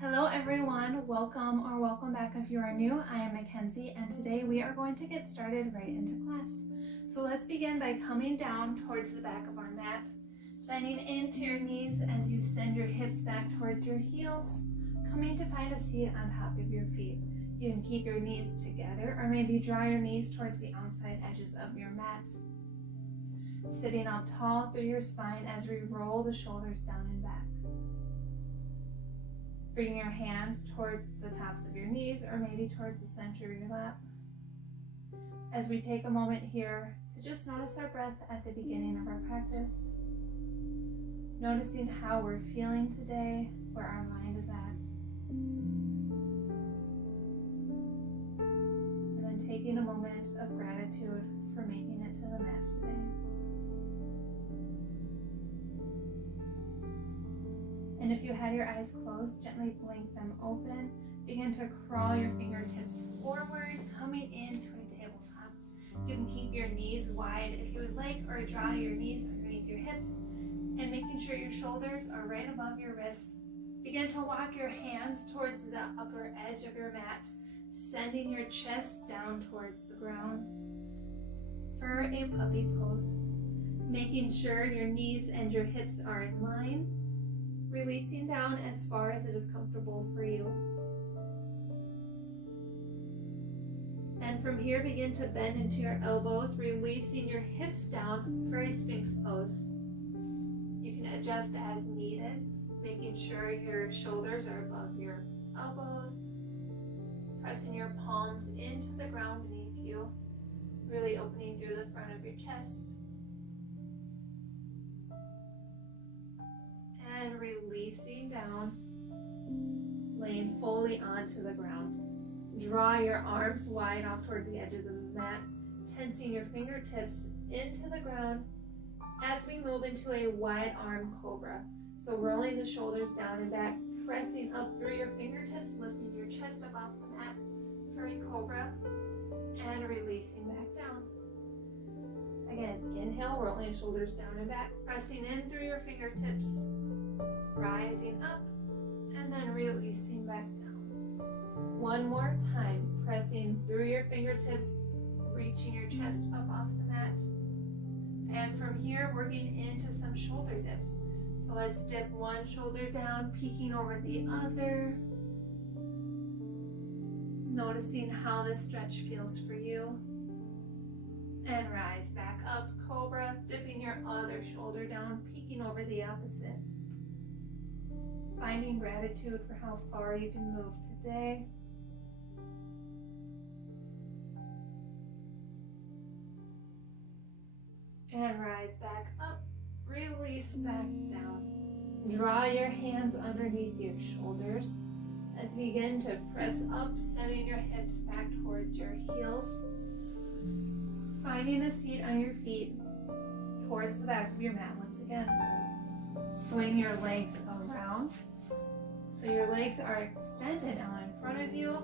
Hello everyone, welcome back if you are new. I am Makenzie and today we are going to get started right into class. So let's begin by coming down towards the back of our mat, bending into your knees as you send your hips back towards your heels, coming to find a seat on top of your feet. You can keep your knees together or maybe draw your knees towards the outside edges of your mat. Sitting up tall through your spine as we roll the shoulders down and back. Bring your hands towards the tops of your knees or maybe towards the center of your lap. As we take a moment here to just notice our breath at the beginning of our practice. Noticing how we're feeling today, where our mind is at. And then taking a moment of gratitude for making it to the mat today. And if you had your eyes closed, gently blink them open. Begin to crawl your fingertips forward, coming into a tabletop. You can keep your knees wide if you would like, or draw your knees underneath your hips, and making sure your shoulders are right above your wrists. Begin to walk your hands towards the upper edge of your mat, sending your chest down towards the ground. For a puppy pose, making sure your knees and your hips are in line. Releasing down as far as it is comfortable for you. And from here, begin to bend into your elbows, releasing your hips down for a Sphinx Pose. You can adjust as needed, making sure your shoulders are above your elbows, pressing your palms into the ground beneath you, really opening through the front of your chest. And releasing down, laying fully onto the ground. Draw your arms wide off towards the edges of the mat, tensing your fingertips into the ground as we move into a wide Arm Cobra. So rolling the shoulders down and back, pressing up through your fingertips, lifting your chest up off the mat for a Cobra, and releasing back down. Again, inhale, rolling shoulders down and back, pressing in through your fingertips, rising up, and then releasing back down. One more time, pressing through your fingertips, reaching your chest up off the mat. And from here, working into some shoulder dips. So let's dip one shoulder down, peeking over the other. Noticing how this stretch feels for you. And rise back up, Cobra, dipping your other shoulder down, peeking over the opposite. Finding gratitude for how far you can move today. And rise back up, release back down. Draw your hands underneath your shoulders as you begin to press up, sending your hips back towards your heels. Finding a seat on your feet towards the back of your mat once again. Swing your legs around so your legs are extended out in front of you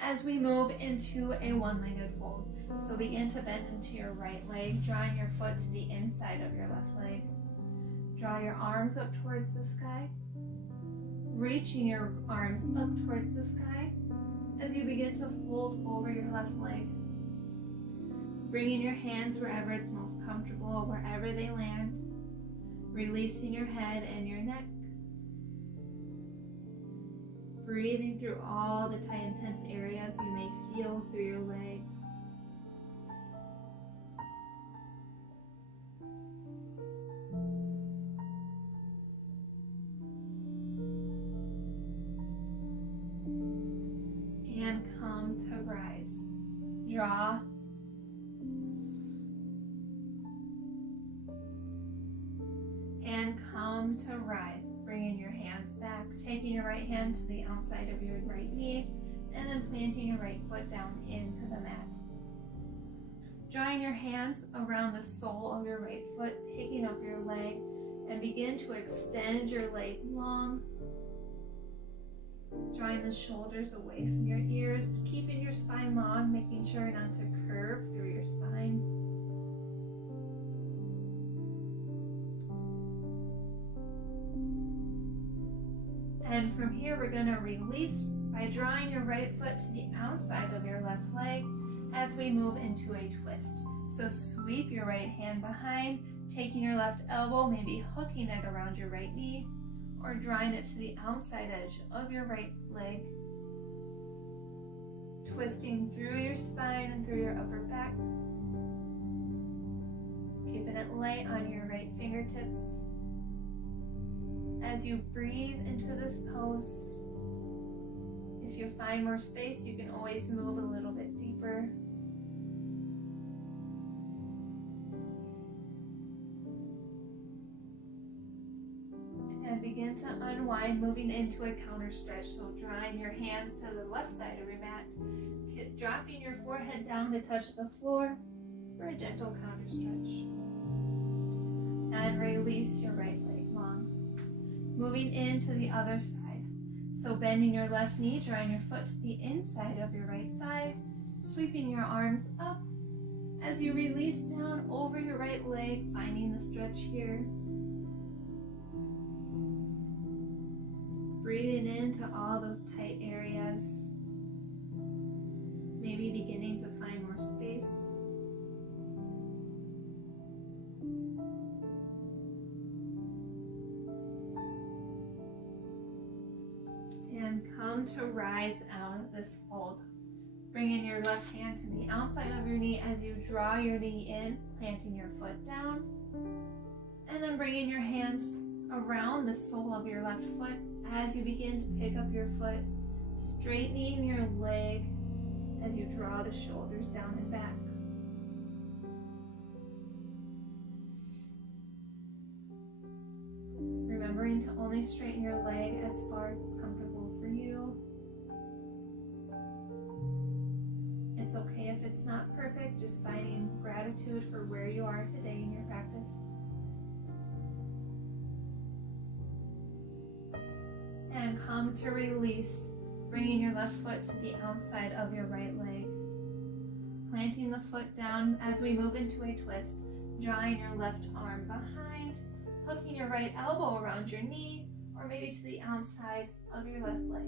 as we move into a one-legged fold. So begin to bend into your right leg, drawing your foot to the inside of your left leg. Draw your arms up towards the sky, reaching your arms up towards the sky as you begin to fold over your left leg. Bringing your hands wherever it's most comfortable, wherever they land. Releasing your head and your neck. Breathing through all the tight and tense areas you may feel through your leg. And come to rise. Draw. And come to rise, bringing your hands back, taking your right hand to the outside of your right knee, and then planting your right foot down into the mat. Drawing your hands around the sole of your right foot, picking up your leg, and begin to extend your leg long. Drawing the shoulders away from your ears, keeping your spine long, making sure not to curve through your spine. And from here, we're going to release by drawing your right foot to the outside of your left leg as we move into a twist. So sweep your right hand behind, taking your left elbow, maybe hooking it around your right knee, or drawing it to the outside edge of your right leg, twisting through your spine and through your upper back, keeping it light on your right fingertips. As you breathe into this pose, if you find more space, you can always move a little bit deeper. And begin to unwind, moving into a counter stretch. So drawing your hands to the left side of your mat, dropping your forehead down to touch the floor for a gentle counter stretch. And release your right leg long. Moving into the other side. So bending your left knee, drawing your foot to the inside of your right thigh, sweeping your arms up as you release down over your right leg, finding the stretch here. Breathing into all those tight areas, maybe beginning to find more space. And come to rise out of this fold. Bringing your left hand to the outside of your knee as you draw your knee in, planting your foot down. And then bringing your hands around the sole of your left foot as you begin to pick up your foot, straightening your leg as you draw the shoulders down and back. Remembering to only straighten your leg as far as it's comfortable for you. It's okay if it's not perfect, just finding gratitude for where you are today in your practice. And come to release, bringing your left foot to the outside of your right leg. Planting the foot down as we move into a twist, drawing your left arm behind, hooking your right elbow around your knee, or maybe to the outside of your left leg.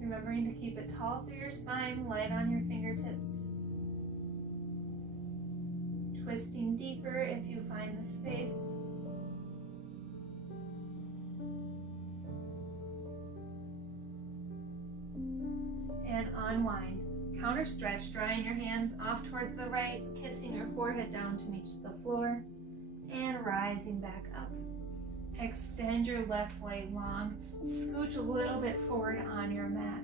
Remembering to keep it tall through your spine, light on your fingertips. Twisting deeper if you find the space. And unwind. Counter stretch, drawing your hands off towards the right, kissing your forehead down to meet the floor, and rising back up. Extend your left leg long, scooch a little bit forward on your mat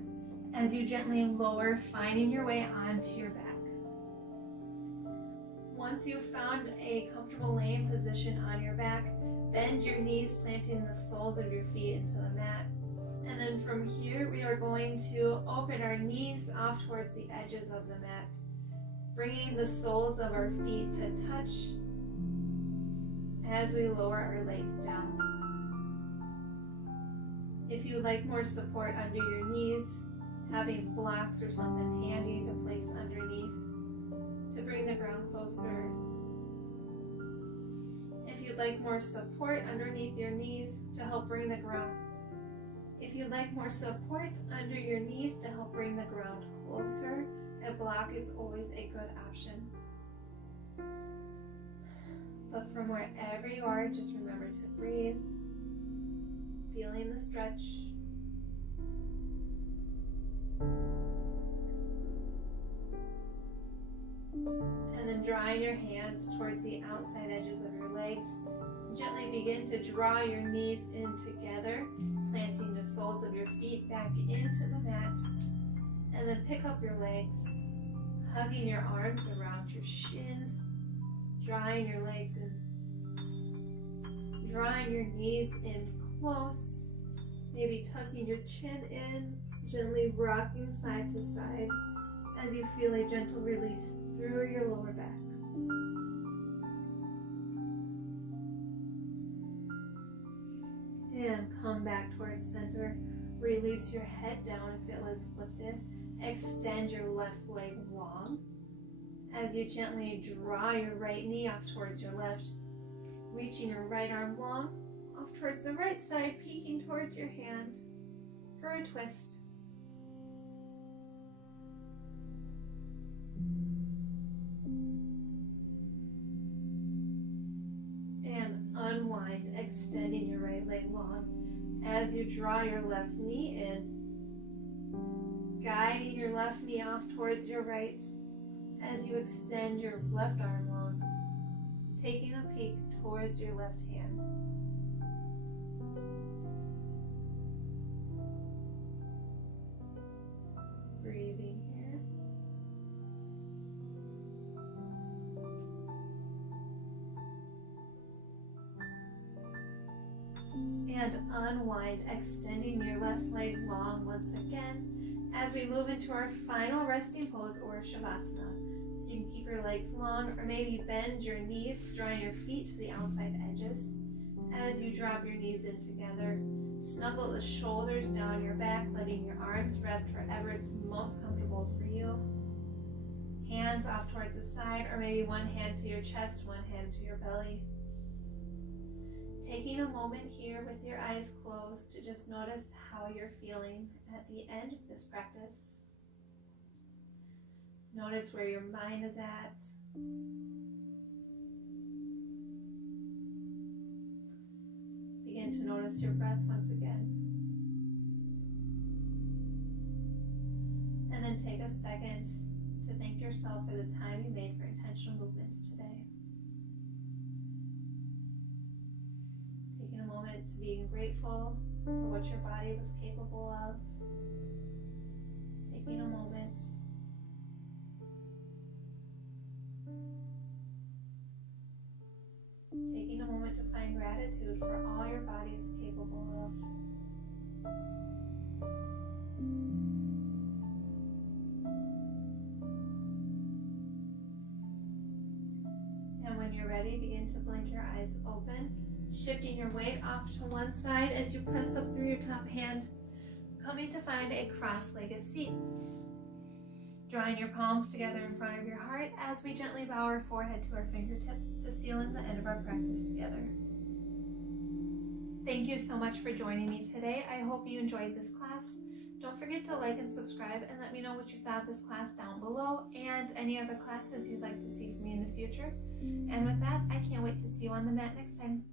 as you gently lower, finding your way onto your back. Once you've found a comfortable laying position on your back, bend your knees, planting the soles of your feet into the mat. And then from here, we are going to open our knees off towards the edges of the mat, bringing the soles of our feet to touch as we lower our legs down. If you'd like more support under your knees, having blocks or something handy to place underneath to bring the ground closer. If you'd like more support underneath your knees to help bring the ground If you'd like more support under your knees to help bring the ground closer, a block is always a good option. But from wherever you are, just remember to breathe, feeling the stretch. And then drawing your hands towards the outside edges of your legs. Gently begin to draw your knees in together, planting the soles of your feet back into the mat. And then pick up your legs, hugging your arms around your shins, drawing your legs in, drawing your knees in close, maybe tucking your chin in, gently rocking side to side as you feel a gentle release through your lower back. And come back towards center. Release your head down if it was lifted. Extend your left leg long as you gently draw your right knee off towards your left. Reaching your right arm long, off towards the right side, peeking towards your hand for a twist. And unwind, extending your right leg long as you draw your left knee in, guiding your left knee off towards your right as you extend your left arm long, taking a peek towards your left hand. Breathing here. And unwind, extending your left leg long once again as we move into our final resting pose, or Shavasana. So you can keep your legs long, or maybe bend your knees, drawing your feet to the outside edges. As you drop your knees in together, snuggle the shoulders down your back, letting your arms rest wherever it's most comfortable for you. Hands off towards the side, or maybe one hand to your chest, one hand to your belly. Taking a moment here with your eyes closed to just notice how you're feeling at the end of this practice. Notice where your mind is at. Begin to notice your breath once again. And then take a second to thank yourself for the time you made for intentional movements today. Taking a moment to be grateful for what your body was capable of. Taking a moment to find gratitude for all your body is capable of. And when you're ready, begin to blink your eyes open, shifting your weight off to one side as you press up through your top hand, coming to find a cross-legged seat. Drawing your palms together in front of your heart as we gently bow our forehead to our fingertips to seal in the end of our practice together. Thank you so much for joining me today. I hope you enjoyed this class. Don't forget to like and subscribe, and let me know what you thought of this class down below and any other classes you'd like to see from me in the future. And with that, I can't wait to see you on the mat next time.